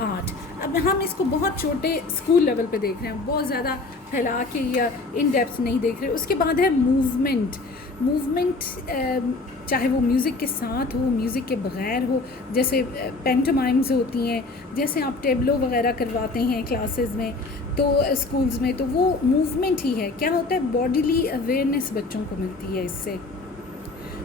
Art. اب ہم اس کو بہت چھوٹے اسکول لیول پہ دیکھ رہے ہیں, بہت زیادہ پھیلا کے یا ان ڈیپتھ نہیں دیکھ رہے. اس کے بعد ہے موومنٹ. چاہے وہ میوزک کے ساتھ ہو, میوزک کے بغیر ہو, جیسے پینٹومائمز ہوتی ہیں, جیسے آپ ٹیبلو وغیرہ کرواتے ہیں کلاسز میں تو اسکولز میں, تو وہ موومنٹ ہی ہے. کیا ہوتا ہے, باڈیلی اویئرنیس بچوں کو ملتی ہے اس سے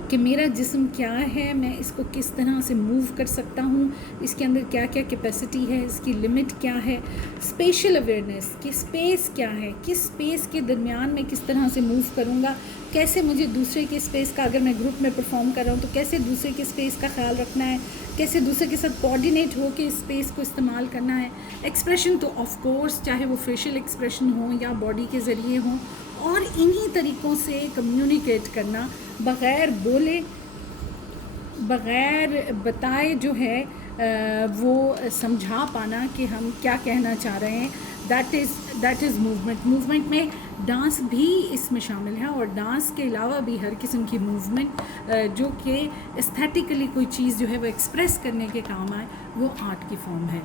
کہ میرا جسم کیا ہے, میں اس کو کس طرح سے موو کر سکتا ہوں, اس کے اندر کیا کیا کیپیسٹی ہے, اس کی لمٹ کیا ہے. اسپیشل اویئرنیس کہ اسپیس کیا ہے, کس اسپیس کے درمیان میں کس طرح سے موو کروں گا, کیسے مجھے دوسرے کے اسپیس کا, اگر میں گروپ میں پرفارم کر رہا ہوں تو کیسے دوسرے کے اسپیس کا خیال رکھنا ہے, کیسے دوسرے کے ساتھ کوآرڈینیٹ ہو کے اسپیس کو استعمال کرنا ہے. ایکسپریشن تو آف کورس چاہے وہ فیشیل ایکسپریشن ہوں یا باڈی کے ذریعے ہوں, اور انہی طریقوں سے کمیونیکیٹ کرنا بغیر بولے بغیر بتائے جو ہے وہ سمجھا پانا کہ ہم کیا کہنا چاہ رہے ہیں. That is movement. موومنٹ میں ڈانس بھی اس میں شامل ہے, اور ڈانس کے علاوہ بھی ہر قسم کی موومنٹ جو کہ استھیٹیکلی کوئی چیز جو ہے وہ ایکسپریس کرنے کے کام آئے, وہ آرٹ کی فارم ہے.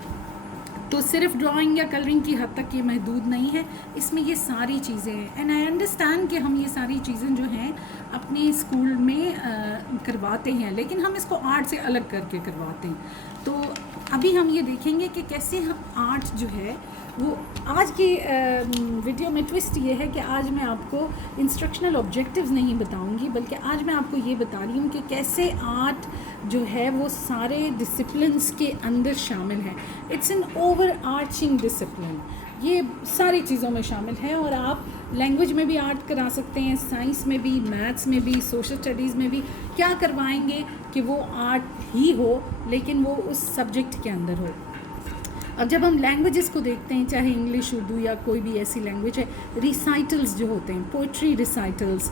تو صرف ڈرائنگ یا کلرنگ کی حد تک یہ محدود نہیں ہے, اس میں یہ ساری چیزیں ہیں. اینڈ آئی انڈرسٹینڈ کہ ہم یہ ساری چیزیں جو ہیں اپنے اسکول میں کرواتے ہیں, لیکن ہم اس کو آرٹ سے الگ کر کے کرواتے ہیں. تو ابھی ہم یہ دیکھیں گے کہ کیسے ہم آرٹ جو ہے وہ, آج کی ویڈیو میں ٹوسٹ یہ ہے کہ آج میں آپ کو انسٹرکشنل آبجیکٹیوز نہیں بتاؤں گی, بلکہ آج میں آپ کو یہ بتا رہی ہوں کہ کیسے آرٹ جو ہے وہ سارے ڈسپلنس کے اندر شامل ہے. It's an overarching discipline, یہ ساری چیزوں میں شامل ہے. اور آپ لینگویج میں بھی آرٹ کرا سکتے ہیں, سائنس میں بھی, میتھس میں بھی, سوشل اسٹڈیز میں بھی. کیا کروائیں گے کہ وہ آرٹ ہی ہو لیکن وہ اس سبجیکٹ کے اندر ہو. اب جب ہم لینگویجز کو دیکھتے ہیں, چاہے انگلش, اردو یا کوئی بھی ایسی لینگویج ہے, ریسائٹلز جو ہوتے ہیں, پوئٹری ریسائٹلز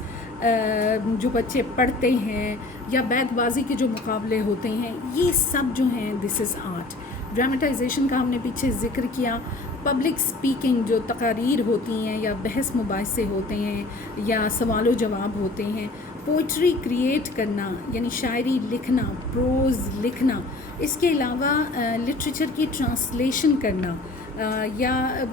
جو بچے پڑھتے ہیں, یا بیت بازی کے جو مقابلے ہوتے ہیں, یہ سب جو ہیں دس از آرٹ. ڈرامٹائزیشن کا ہم نے پیچھے ذکر کیا. پبلک سپیکنگ جو تقاریر ہوتی ہیں یا بحث مباحثے ہوتے ہیں یا سوال و جواب ہوتے ہیں. پوئٹری کریٹ کرنا یعنی شاعری لکھنا, پروز لکھنا. اس کے علاوہ لٹریچر کی ٹرانسلیشن کرنا یا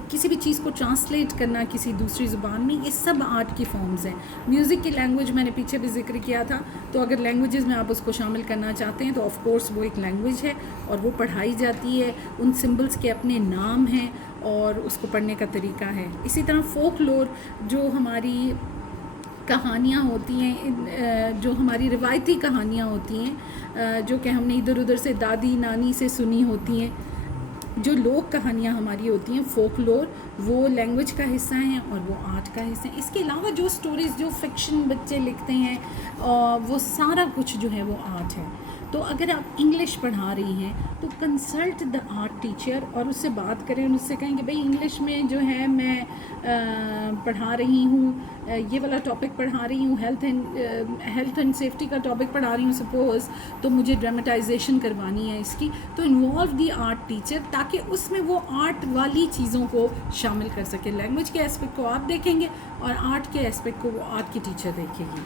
کسی بھی چیز کو ٹرانسلیٹ کرنا کسی دوسری زبان میں, یہ سب آرٹ کی فارمز ہیں. میوزک کی لینگویج میں نے پیچھے بھی ذکر کیا تھا, تو اگر لینگویجز میں آپ اس کو شامل کرنا چاہتے ہیں تو آف کورس وہ ایک لینگویج ہے اور وہ پڑھائی جاتی ہے. ان سمبلس کے اپنے نام ہیں اور اس کو پڑھنے کا طریقہ ہے. اسی طرح فوک لور جو ہماری کہانیاں ہوتی ہیں, جو ہماری روایتی کہانیاں ہوتی ہیں جو کہ ہم نے ادھر ادھر سے دادی نانی سے سنی ہوتی ہیں, جو لوک کہانیاں ہماری ہوتی ہیں, فوک لور, وہ لینگویج کا حصہ ہیں اور وہ آرٹ کا حصہ ہیں. اس کے علاوہ جو سٹوریز, جو فکشن بچے لکھتے ہیں, وہ سارا کچھ جو ہے وہ آرٹ ہے. تو اگر آپ انگلش پڑھا رہی ہیں تو کنسلٹ دا آرٹ ٹیچر اور اس سے بات کریں, اور اس سے کہیں کہ بھئی انگلش میں جو ہے میں پڑھا رہی ہوں, یہ والا ٹاپک پڑھا رہی ہوں, ہیلتھ اینڈ سیفٹی کا ٹاپک پڑھا رہی ہوں سپوز, تو مجھے ڈرامٹائزیشن کروانی ہے اس کی. تو انوالو دی آرٹ ٹیچر تاکہ اس میں وہ آرٹ والی چیزوں کو شامل کر سکے. لینگویج کے اسپیکٹ کو آپ دیکھیں گے اور آرٹ کے اسپیکٹ کو وہ آرٹ کی ٹیچر دیکھے گی.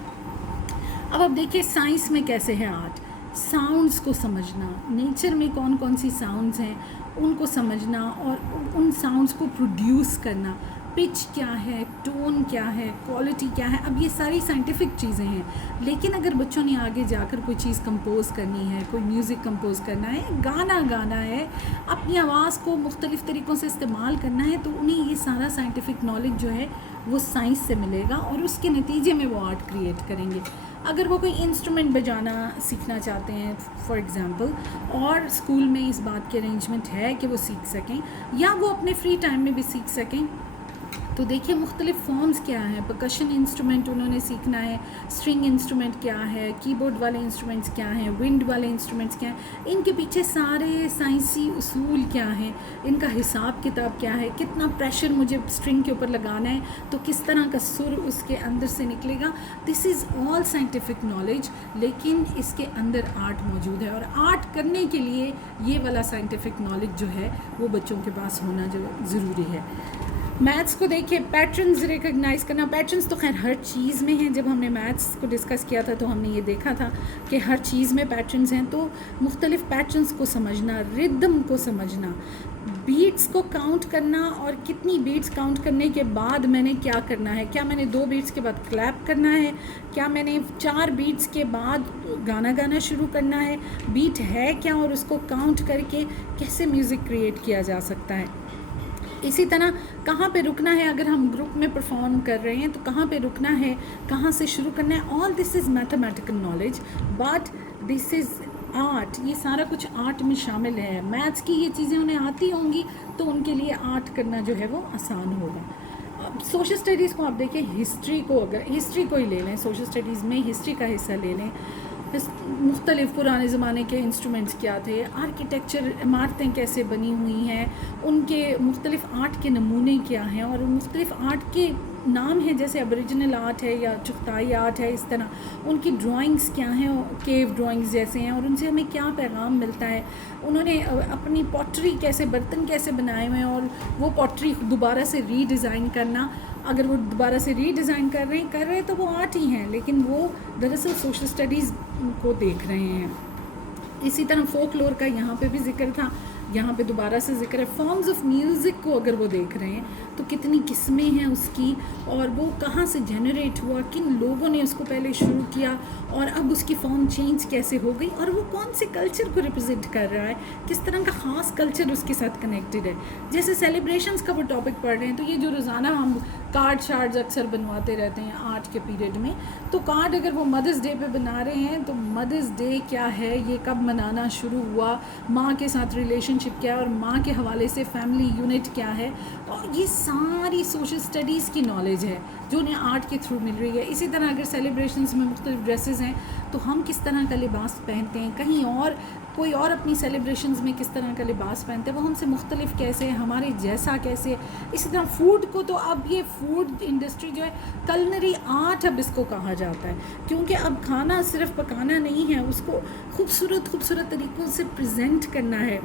اب آپ دیکھیں سائنس میں کیسے ہے آرٹ. ساؤنڈز کو سمجھنا, نیچر میں کون کون سی ساؤنڈز ہیں ان کو سمجھنا اور ان ساؤنڈز کو پروڈیوس کرنا. پچ کیا ہے, ٹون کیا ہے, کوالٹی کیا ہے, اب یہ ساری سائنٹیفک چیزیں ہیں. لیکن اگر بچوں نے آگے جا کر کوئی چیز کمپوز کرنی ہے, کوئی میوزک کمپوز کرنا ہے, گانا گانا ہے, اپنی آواز کو مختلف طریقوں سے استعمال کرنا ہے, تو انہیں یہ سارا سائنٹیفک نالج جو ہے وہ سائنس سے ملے گا اور اس کے نتیجے میں وہ آرٹ کریٹ کریں گے. اگر وہ کوئی انسٹرومنٹ بجانا سیکھنا چاہتے ہیں فار ایگزامپل, اور اسکول میں اس بات کی ارینجمنٹ ہے کہ وہ سیکھ سکیں یا وہ اپنے فری ٹائم میں بھی سیکھ سکیں, تو دیکھیے مختلف فارمز کیا ہیں. پرکشن انسٹرومنٹ انہوں نے سیکھنا ہے, اسٹرنگ انسٹرومنٹ کیا ہے, کی بورڈ والے انسٹرومنٹس کیا ہیں, ونڈ والے انسٹرومنٹس کیا ہیں, ان کے پیچھے سارے سائنسی اصول کیا ہیں, ان کا حساب کتاب کیا ہے, کتنا پریشر مجھے اسٹرنگ کے اوپر لگانا ہے تو کس طرح کا سر اس کے اندر سے نکلے گا. دس از آل سائنٹیفک نالج, لیکن اس کے اندر آرٹ موجود ہے, اور آرٹ کرنے کے لیے یہ والا سائنٹیفک نالج جو ہے وہ بچوں کے پاس ہونا جو ضروری ہے. میتھس کو دیکھیے پیٹرنز ریکگنائز کرنا. پیٹرنز تو خیر ہر چیز میں ہیں. جب ہم نے میتھس کو ڈسکس کیا تھا تو ہم نے یہ دیکھا تھا کہ ہر چیز میں پیٹرنز ہیں. تو مختلف پیٹرنز کو سمجھنا, ردم کو سمجھنا, بیٹس کو کاؤنٹ کرنا اور کتنی بیٹس کاؤنٹ کرنے کے بعد میں نے کیا کرنا ہے. کیا میں نے 2 بیٹس کے بعد کلیپ کرنا ہے, کیا میں نے 4 بیٹس کے بعد گانا گانا شروع کرنا ہے, بیٹ ہے کیا اور اس کو کاؤنٹ کر کے کیسے میوزک کریٹ کیا جا سکتا ہے. اسی طرح کہاں پہ رکنا ہے, اگر ہم گروپ میں پرفارم کر رہے ہیں تو کہاں پہ رکنا ہے, کہاں سے شروع کرنا ہے. All this is mathematical knowledge but this is art. یہ سارا کچھ آرٹ میں شامل ہے. میتھس کی یہ چیزیں انہیں آتی ہوں گی تو ان کے لیے آرٹ کرنا جو ہے وہ آسان ہوگا. سوشل اسٹڈیز کو آپ دیکھیں, ہسٹری کو اگر ہسٹری کو ہی لے لیں, سوشل اسٹڈیز میں ہسٹری کا حصہ لے لیں, مختلف پرانے زمانے کے انسٹرومنٹس کیا تھے, آرکیٹیکچر عمارتیں کیسے بنی ہوئی ہیں, ان کے مختلف آرٹ کے نمونے کیا ہیں, اور مختلف آرٹ کے نام ہیں جیسے ابریجنل آرٹ ہے یا چغتائی آرٹ ہے. اس طرح ان کی ڈرائنگس کیا ہیں, کیو ڈرائنگس جیسے ہیں, اور ان سے ہمیں کیا پیغام ملتا ہے. انہوں نے اپنی پوٹری کیسے, برتن کیسے بنائے ہوئے ہیں, اور وہ پوٹری دوبارہ سے ری ڈیزائن کرنا. اگر وہ دوبارہ سے ری ڈیزائن کر رہے تو وہ آرٹ ہی ہیں, لیکن وہ دراصل سوشل اسٹڈیز کو دیکھ رہے ہیں. اسی طرح فوک لور کا یہاں پہ بھی ذکر تھا, یہاں پہ دوبارہ سے ذکر ہے. فارمز آف میوزک کو اگر وہ دیکھ رہے ہیں تو کتنی قسمیں ہیں اس کی, اور وہ کہاں سے جنریٹ ہوا, کن لوگوں نے اس کو پہلے شروع کیا, اور اب اس کی فارم چینج کیسے ہو گئی, اور وہ کون سے کلچر کو ریپرزینٹ کر رہا ہے, کس طرح کا خاص کلچر اس کے ساتھ کنیکٹڈ ہے. جیسے سیلیبریشنز کا وہ ٹاپک پڑھ رہے ہیں, تو یہ جو روزانہ ہم کارڈ شارڈز اکثر بنواتے رہتے ہیں آرٹ کے پیریڈ میں, تو کارڈ اگر وہ مدرس ڈے پہ بنا رہے ہیں تو مدرس ڈے کیا ہے, یہ کب منانا شروع ہوا, ماں کے ساتھ ریلیشن شپ کیا ہے, اور ماں کے حوالے سے فیملی یونٹ کیا ہے, اور یہ ساری سوشل اسٹڈیز کی نالج ہے جو انہیں آرٹ کے تھرو مل رہی ہے. اسی طرح اگر سیلیبریشنز میں مختلف ڈریسز ہیں تو ہم کس طرح کا لباس پہنتے ہیں, کہیں اور کوئی اور اپنی سیلیبریشنز میں کس طرح کا لباس پہنتے ہیں, وہ ہم سے مختلف کیسے, ہمارے جیسا کیسے. اسی طرح فوڈ کو, تو اب یہ فوڈ انڈسٹری جو ہے کلنری آرٹ اب اس کو کہا جاتا ہے, کیونکہ اب کھانا صرف پکانا نہیں ہے, اس کو خوبصورت طریقوں سے پریزنٹ کرنا ہے.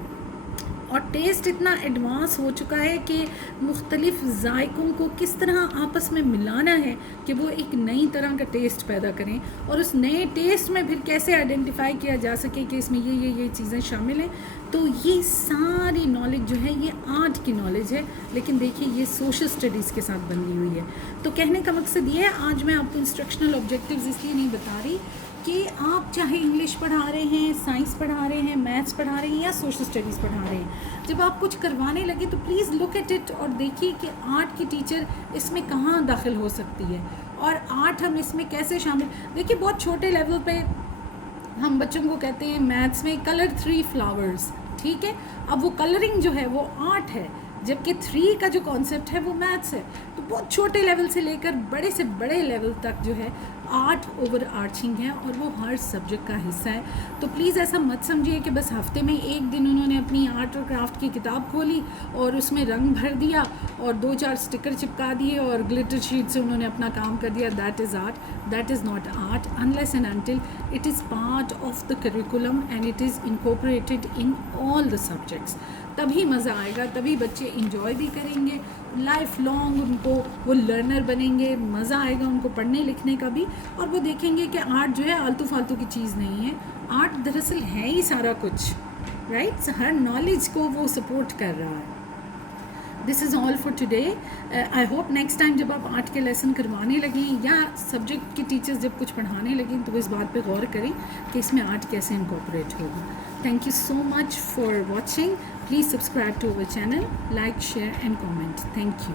اور ٹیسٹ اتنا ایڈوانس ہو چکا ہے کہ مختلف ذائقوں کو کس طرح آپس میں ملانا ہے کہ وہ ایک نئی طرح کا ٹیسٹ پیدا کریں, اور اس نئے ٹیسٹ میں پھر کیسے آئیڈینٹیفائی کیا جا سکے کہ اس میں یہ چیزیں شامل ہیں. تو یہ ساری نالج جو ہے یہ آرٹ کی نالج ہے, لیکن دیکھیے یہ سوشل اسٹڈیز کے ساتھ بندھی ہوئی ہے. تو کہنے کا مقصد یہ ہے, آج میں آپ کو انسٹرکشنل آبجیکٹیوز اس لیے نہیں بتا رہی کہ آپ چاہے انگلش پڑھا رہے ہیں, سائنس پڑھا رہے ہیں, میتھس پڑھا رہے ہیں یا سوشل اسٹڈیز پڑھا رہے ہیں, جب آپ کچھ کروانے لگے تو پلیز لک ایٹ اٹ اور دیکھیے کہ آرٹ کی ٹیچر اس میں کہاں داخل ہو سکتی ہے, اور آرٹ ہم اس میں کیسے شامل. دیکھیے بہت چھوٹے لیول پہ ہم بچوں کو کہتے ہیں میتھس میں کلر 3 فلاورز, ٹھیک ہے, اب وہ کلرنگ جو ہے وہ آرٹ ہے, جبکہ 3 کا جو کانسیپٹ ہے وہ میتھس ہے. تو بہت چھوٹے لیول سے لے کر بڑے سے بڑے لیول تک جو ہے آرٹ اوور آرچنگ ہے, اور وہ ہر سبجیکٹ کا حصہ ہے. تو پلیز ایسا مت سمجھیے کہ بس ہفتے میں ایک دن انہوں نے اپنی آرٹ اور کرافٹ کی کتاب کھولی اور اس میں رنگ بھر دیا اور 2-4 اسٹکر چپکا دیے اور گلٹر شیٹ سے انہوں نے اپنا کام کر دیا. That is art. That is not art unless and until it is part of the curriculum and it is incorporated in all the subjects. تبھی مزہ آئے گا, تبھی بچے انجوائے بھی کریں گے, لائف لانگ ان کو وہ لرنر بنیں گے, مزہ آئے گا ان کو پڑھنے لکھنے کا بھی, اور وہ دیکھیں گے کہ آرٹ جو ہے آلتو فالتو کی چیز نہیں ہے. آرٹ دراصل ہے ہی سارا کچھ, رائٹ, ہر نالج کو وہ سپورٹ کر رہا ہے. This is all for today. I hope next time جب آپ آرٹ کے لیسن کروانے لگیں یا سبجیکٹ کی ٹیچرز جب کچھ پڑھانے لگیں تو اس بات پہ غور کریں کہ اس میں آرٹ کیسے انکارپوریٹ ہوگا. Thank you so much for watching. Please subscribe to our channel, like, share and comment. Thank you.